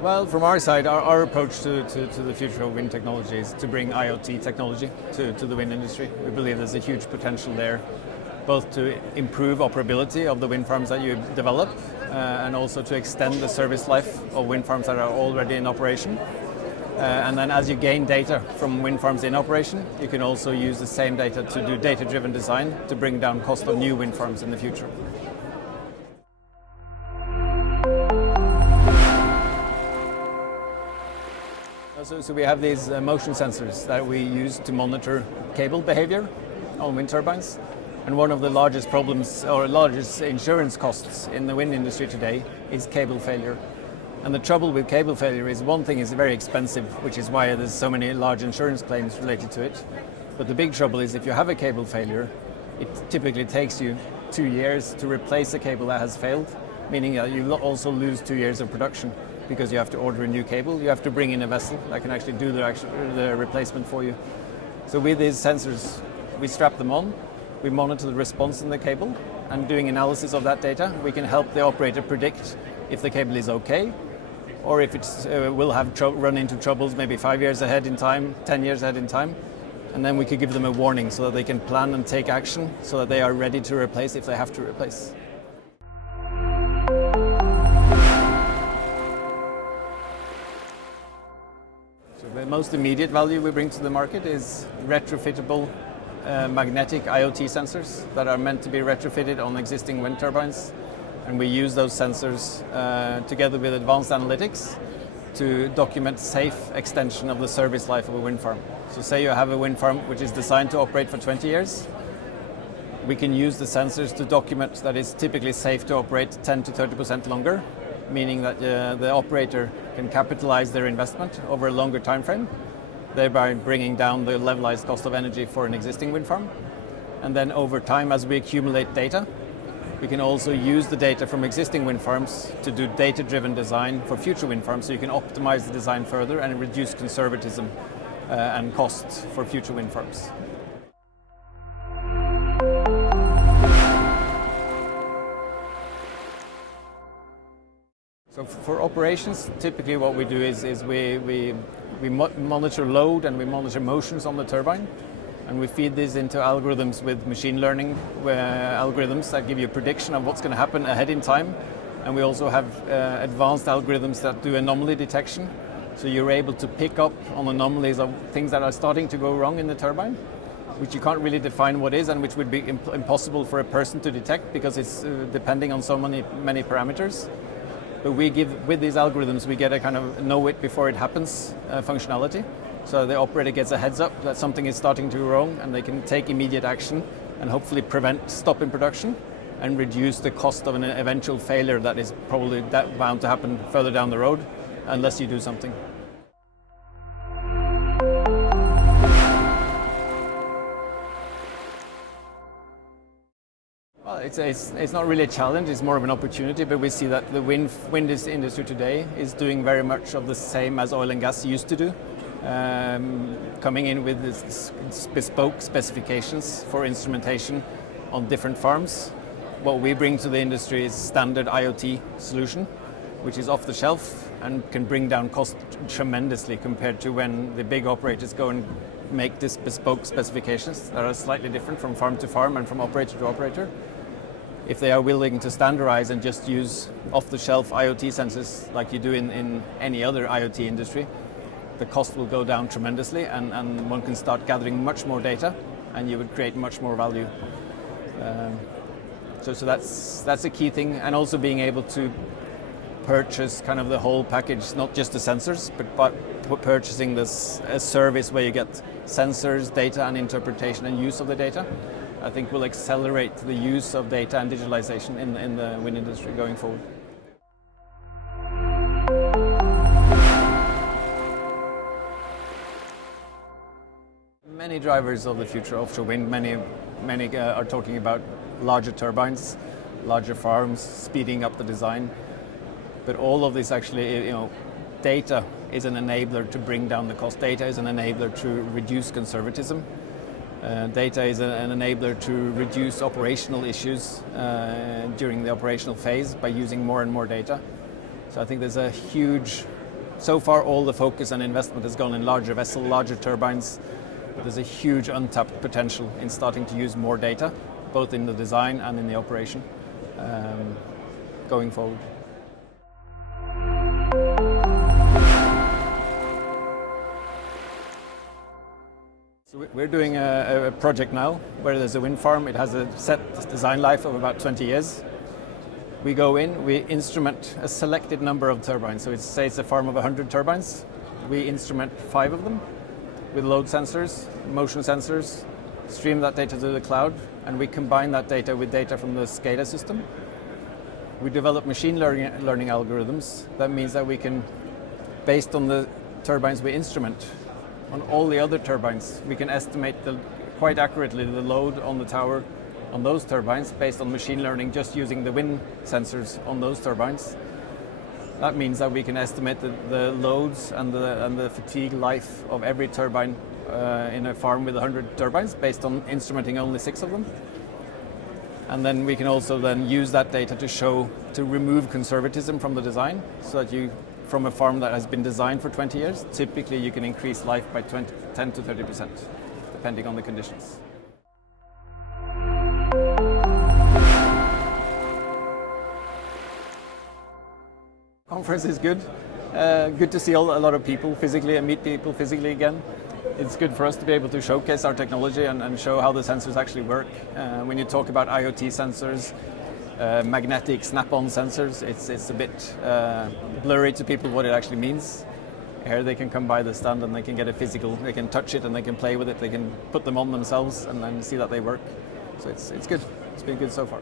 Well, from our side, our approach to the future of wind technology is to bring IoT technology to the wind industry. We believe there's a huge potential there, both to improve operability of the wind farms that you develop and also to extend the service life of wind farms that are already in operation. And then as you gain data from wind farms in operation, you can also use the same data to do data-driven design to bring down cost of new wind farms in the future. So we have these motion sensors that we use to monitor cable behavior on wind turbines. And one of the largest problems or largest insurance costs in the wind industry today is cable failure. And the trouble with cable failure is one thing is very expensive, which is why there's so many large insurance claims related to it. But the big trouble is if you have a cable failure, it typically takes you 2 years to replace a cable that has failed, meaning that you also lose 2 years of production because you have to order a new cable. You have to bring in a vessel that can actually do the replacement for you. So with these sensors, we strap them on, we monitor the response in the cable, and doing analysis of that data, we can help the operator predict if the cable is okay, or if it will have run into troubles maybe 5 years ahead in time, 10 years ahead in time. And then we could give them a warning so that they can plan and take action so that they are ready to replace if they have to replace. The most immediate value we bring to the market is retrofittable magnetic IoT sensors that are meant to be retrofitted on existing wind turbines. And we use those sensors together with advanced analytics to document safe extension of the service life of a wind farm. So say you have a wind farm which is designed to operate for 20 years. We can use the sensors to document that it's typically safe to operate 10 to 30% longer, meaning that the operator can capitalize their investment over a longer time frame, thereby bringing down the levelized cost of energy for an existing wind farm. And then over time, as we accumulate data, we can also use the data from existing wind farms to do data-driven design for future wind farms, so you can optimize the design further and reduce conservatism and costs for future wind farms. So for operations, typically what we do is we monitor load and we monitor motions on the turbine, and we feed these into algorithms with machine learning algorithms that give you a prediction of what's going to happen ahead in time. And we also have advanced algorithms that do anomaly detection, so you're able to pick up on anomalies of things that are starting to go wrong in the turbine, which you can't really define what is and which would be impossible for a person to detect because it's depending on so many parameters. But with these algorithms, we get a kind of know it before it happens functionality. So the operator gets a heads up that something is starting to go wrong, and they can take immediate action and hopefully prevent stop in production and reduce the cost of an eventual failure that is probably bound to happen further down the road unless you do something. Well, it's not really a challenge, it's more of an opportunity, but we see that the wind industry today is doing very much of the same as oil and gas used to do, coming in with this bespoke specifications for instrumentation on different farms. What we bring to the industry is standard IoT solution, which is off the shelf and can bring down cost tremendously compared to when the big operators go and make this bespoke specifications that are slightly different from farm to farm and from operator to operator. If they are willing to standardize and just use off-the-shelf IoT sensors like you do in any other IoT industry, the cost will go down tremendously, and one can start gathering much more data, and you would create much more value. So that's a key thing, and also being able to purchase kind of the whole package, not just the sensors, but purchasing this a service where you get sensors, data, and interpretation and use of the data. I think will accelerate the use of data and digitalization in the wind industry going forward. Many drivers of the future of offshore wind, many are talking about larger turbines, larger farms, speeding up the design. But all of this actually, data is an enabler to bring down the cost. Data is an enabler to reduce conservatism. Data is an enabler to reduce operational issues during the operational phase by using more and more data. So I think there's a huge So far, all the focus and investment has gone in larger vessel, larger turbines. But there's a huge untapped potential in starting to use more data, both in the design and in the operation, going forward. So we're doing a project now where there's a wind farm. It has a set design life of about 20 years. We go in, we instrument a selected number of turbines. So say it's a farm of 100 turbines. We instrument 5 of them with load sensors, motion sensors, stream that data to the cloud, and we combine that data with data from the SCADA system. We develop machine learning algorithms. That means that we can, based on the turbines we instrument, on all the other turbines, we can estimate quite accurately the load on the tower on those turbines based on machine learning, just using the wind sensors on those turbines. That means that we can estimate the loads and the fatigue life of every turbine in a farm with 100 turbines based on instrumenting only 6 of them. And then we can also then use that data to remove conservatism from the design, so that from a farm that has been designed for 20 years, typically you can increase life by 10 to 30%, depending on the conditions. Conference is good. Good to see a lot of people physically and meet people physically again. It's good for us to be able to showcase our technology and show how the sensors actually work. When you talk about IoT sensors, magnetic snap-on sensors, it's a bit blurry to people what it actually means. Here they can come by the stand and they can get a physical, they can touch it and they can play with it, they can put them on themselves and then see that they work. So it's good. It's been good so far.